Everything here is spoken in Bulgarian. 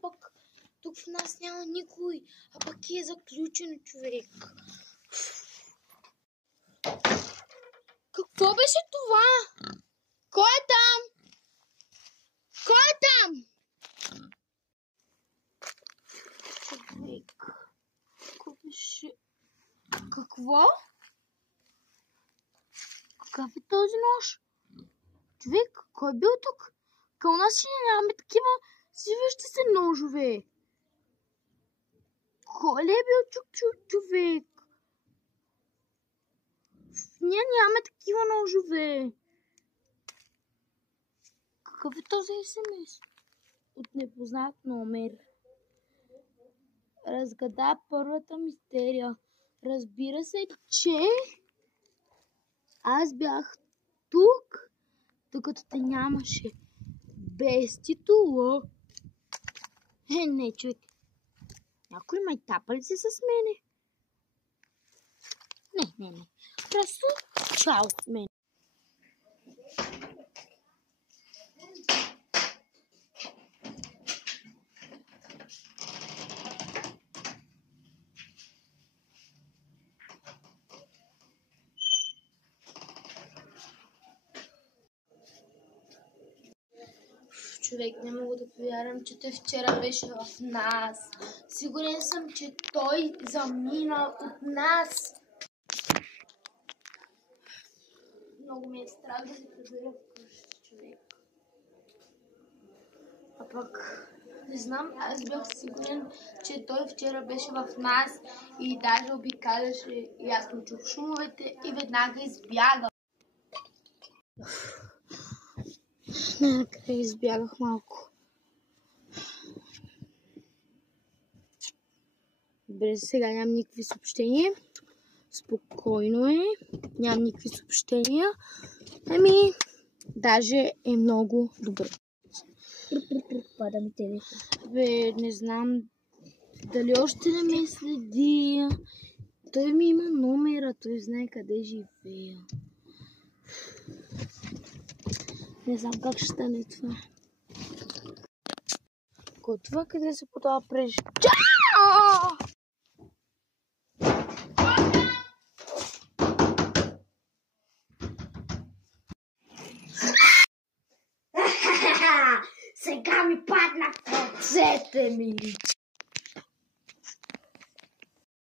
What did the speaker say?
пък тук в нас няма никой, а пък е заключен човек. Какво беше това? Кой е там? Кой е там? Човек. Какво беше? Какво? Какъв е този нож? Човек, кой е бил тук? Към нас ще нямаме такива свиващи се ножове. Кой ли е бил тук, човек? Ние нямаме такива ножове. Какъв е този СМС? От непознат номер. Разгада първата мистерия. Разбира се, че аз бях тук, докато те нямаше. Без титула. Не, човек. Някой майтапа ли си с мене? Не. Просто чао с мен. Човек, не мога да повярвам, че той вчера беше в нас. Сигурен съм, че той замина от нас. Много ми е страх да се прибера вкъщи, човек. А пък, не знам, аз бях сигурен, че той вчера беше в нас и даже обикаляше и аз му чух шумовете и веднага избяга. Накрая избягах малко. Добре, сега нямам никакви съобщения. Спокойно е. Нямам никакви съобщения. Даже е много добре. Пада ми телефон. Не знам дали още не ме следи. Той ми има номера, той знае къде живея. Не знам как ще стане това. Това къде се подава преж. Сега ми падна в ръцете ми.